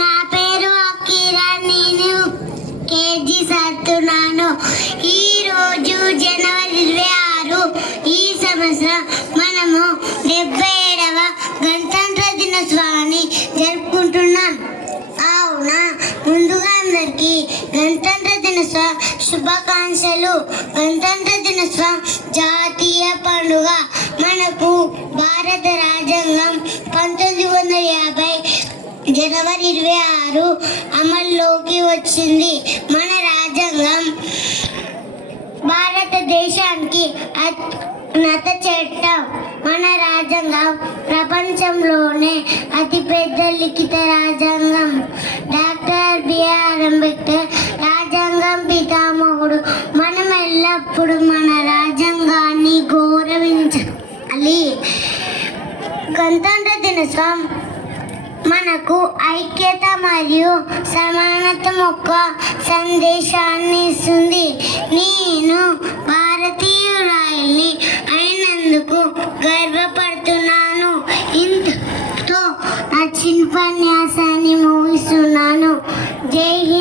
నా పేరు అకీరా, నేను కేజీ చదువుతున్నాను. ఈరోజు జనవరి 26 ఈ సంవత్సరం మనము 77వ గణతంత్ర దినోత్సవాన్ని జరుపుకుంటున్నాం. అవునా, ముందుగా అందరికీ గణతంత్ర దినోత్సవ శుభాకాంక్షలు. గణతంత్ర దినోత్సవం జాతీయ పండుగ. మనకు భారత రాజ్యాంగం 1950 జనవరి 26 అమల్లోకి వచ్చింది. మన రాజ్యాంగం భారతదేశానికి అత్యున్నత చట్టం. మన రాజ్యాంగం ప్రపంచంలోనే అతిపెద్ద లిఖిత రాజ్యాంగం. డాక్టర్ బిఆర్ అంబేద్కర్ రాజ్యాంగం పితామహుడు. మనం ఎల్లప్పుడూ మన రాజ్యాంగాన్ని గౌరవించాలి. గణతంత్ర దినోత్సవం మనకు ఐక్యత మరియు సమానత్వం యొక్క సందేశాన్ని ఇస్తుంది. నేను భారతీయురాలిని అయినందుకు గర్వపడుతున్నాను. ఇంతతో నా చిన్న ఉపన్యాసాన్ని ముగిస్తున్నాను. జై హింద్.